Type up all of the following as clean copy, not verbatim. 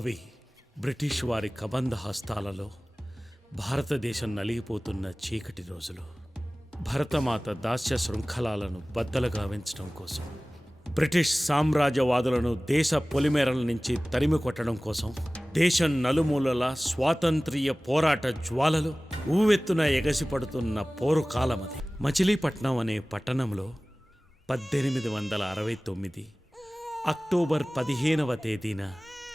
అవి బ్రిటిష్ వారి కబంధ హస్తాలలో భారతదేశం నలిగిపోతున్న చీకటి రోజులు. భరతమాత దాస్య శృంఖలాలను బద్దలు గావించడం కోసం, బ్రిటిష్ సామ్రాజ్యవాదులను దేశ పొలిమేరల నుంచి తరిమి కొట్టడం కోసం దేశం నలుమూలల స్వాతంత్ర్య పోరాట జ్వాలలు ఊవెత్తున ఎగసిపడుతున్న పోరు కాలమది. మచిలీపట్నం అనే పట్టణంలో 1869 అక్టోబర్ 15వ తేదీన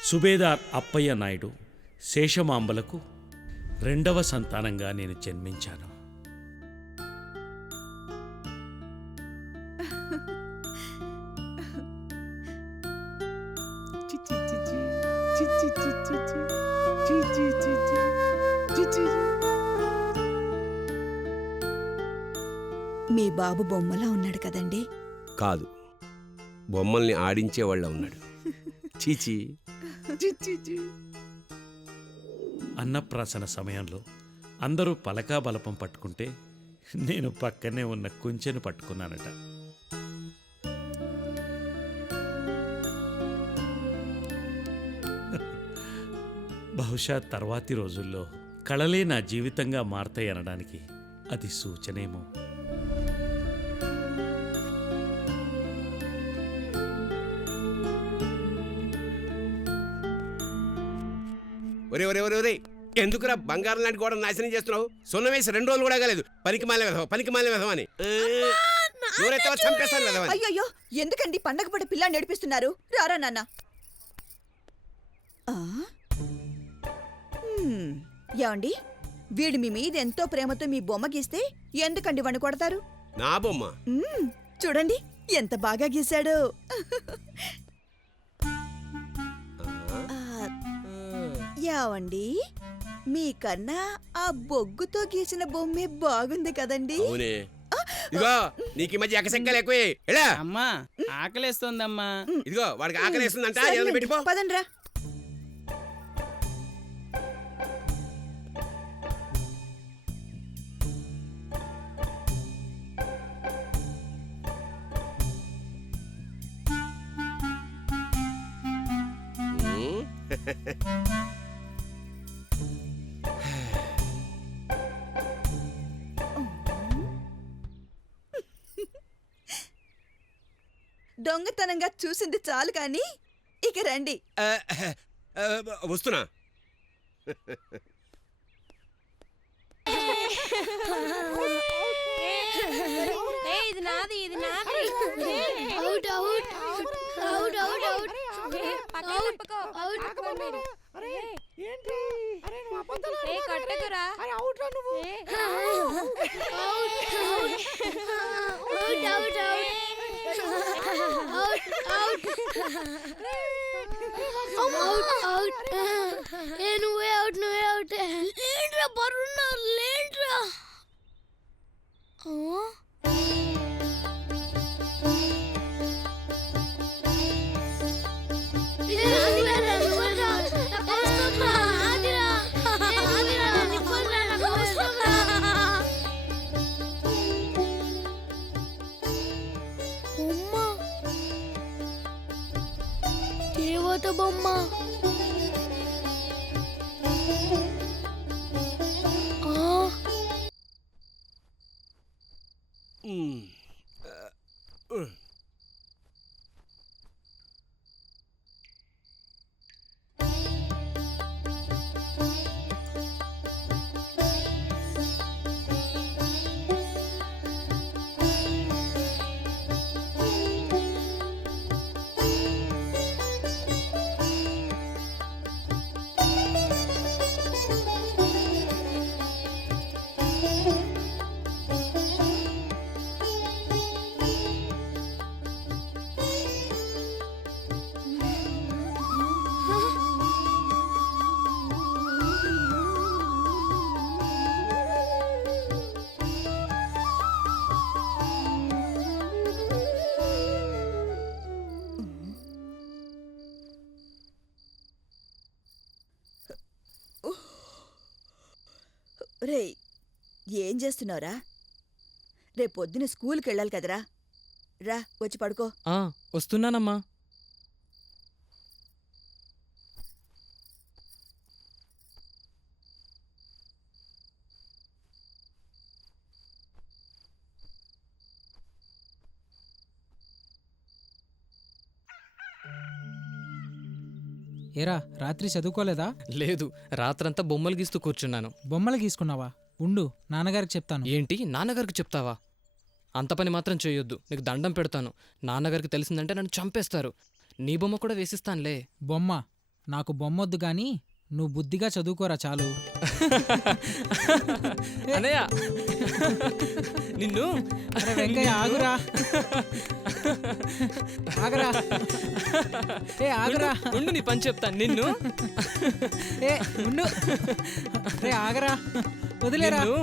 సుబేదార్ అప్పయ్య నాయుడు శేషమాంబలకు 2వ సంతానంగా నేను జన్మించాను. మీ బాబు బొమ్మలా ఉన్నాడు కదండి? కాదు, బొమ్మల్ని ఆడించేవాళ్ళ ఉన్నాడు. చీచీ. అన్నప్రాసన సమయంలో అందరూ పలకా బలపం పట్టుకుంటే నేను పక్కనే ఉన్న కుంచెను పట్టుకున్నానట. బహుశా తర్వాతి రోజుల్లో కళలే నా జీవితంగా మారతాయనడానికి అది సూచనేమో. ఒరే ఒరే ఒరే ఒరే, ఎందుకురా బంగారం లాంటి గోడ నాశనం చేస్తున్నావు? సున్న వేసి 2 రోజులు కూడా కాలేదు. పనికి మాలే వెధవ అని చంపేస్తాను వెధవ. అయ్యో, ఎందుకండి పండగ పూట పిల్లని నడిపిస్తున్నారు? రారా నాన్న. యాండి, వీడు మీ మీద ఎంతో ప్రేమతో మీ బొమ్మ గీస్తే ఎందుకండి వాణ్ణి కొడతారు? నా బొమ్మ చూడండి ఎంత బాగా గీశాడు. యావండి, మీకన్నా ఆ బొగ్గుతో గీసిన బొమ్మే బాగుంది కదండి? ఇదిగో నీకు ఈ మధ్య ఎక్కసెక్కలు ఎక్కువే. అమ్మా ఆకలేస్తుందమ్మా. ఇదిగో వాడికి ఆకలేస్తుందంట, పెట్టిపో. పదండ్రా. దొంగతనంగా చూసింది చాలు కానీ ఇక రండి. వస్తున్నా. ఇది నాది, ఇది నాది. కట్టకురా. నువ్వే అవుట్, నువ్వే అవుట్. లేంట్రా బరున్నా, లేంట్రా. దేవత బొమ్మ. రే, ఏం చేస్తున్నావురా? రేపొద్దున స్కూల్కి వెళ్ళాలి కదరా. రా, వచ్చి పడుకో. వస్తున్నానమ్మా. ఏరా రాత్రి చదువుకోలేదా? లేదు, రాత్రంతా బొమ్మలు గీస్తూ కూర్చున్నాను. బొమ్మలు గీసుకున్నావా? ఉండు నాన్నగారికి చెప్తాను. ఏంటి, నాన్నగారికి చెప్తావా? అంత పని మాత్రం చేయొద్దు, నీకు దండం పెడతాను. నాన్నగారికి తెలిసిందంటే నన్ను చంపేస్తారు. నీ బొమ్మ కూడా వేసిస్తానులే. బొమ్మ నాకు బొమ్మొద్దు గాని నువ్వు బుద్ధిగా చదువుకోరా చాలు. అనయ్య నిన్ను. అరే వెంకయ్య ఆగురా, ఆగరా, ఏ ఆగరా, ఉండు నీ పని చెప్తాను. నిన్ను ఏ ఉండు, రే ఆగరా, వదిలేరా. నిన్ను.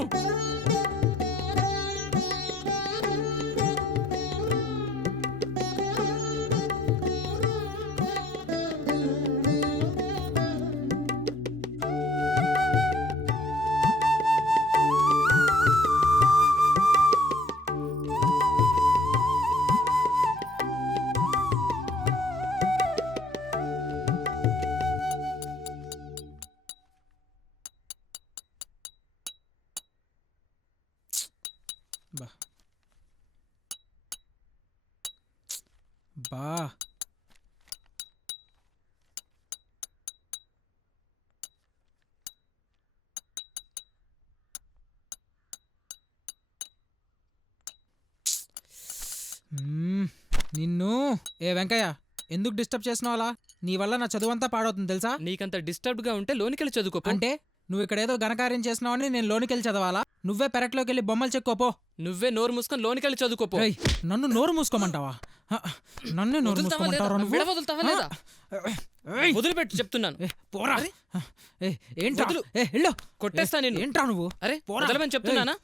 బా బా నిన్ను. ఏ వెంకయ్య ఎందుకు డిస్టర్బ్ చేసినావు అలా? నీ వల్ల నా చదువంతా పాడవుతుంది తెలుసా? నీకంత డిస్టర్బ్డ్గా ఉంటే లోనికెళ్ళి చదువుకో. అంటే నువ్వు ఇక్కడేదో ఘనకార్యం చేసినావని నేను లోనికెళ్ళి చదవాలా? నువ్వే పెరట్లోకి వెళ్ళి బొమ్మలు చెక్కోపో. నువ్వే నోరు మూసుకొని లోనికెళ్ళి చదువుకోపో. రేయ్, నన్ను నోరు మూసుకోమంటావా? నన్నే నోరు వదులుతావా లేదా? మూసుకోమంటారా నువ్వు? విడవదులుతావా లేదా? ఏయ్, వదిలిపెట్టు చెప్తున్నాను. ఏ, పోరా. ఏ, ఏంట్రా? వదులు. ఏ, వెళ్ళు. కొట్టేస్తా నిన్ను. ఏంట్రా నువ్వు? అరే పోరా. వదలమని చెప్తున్నానా?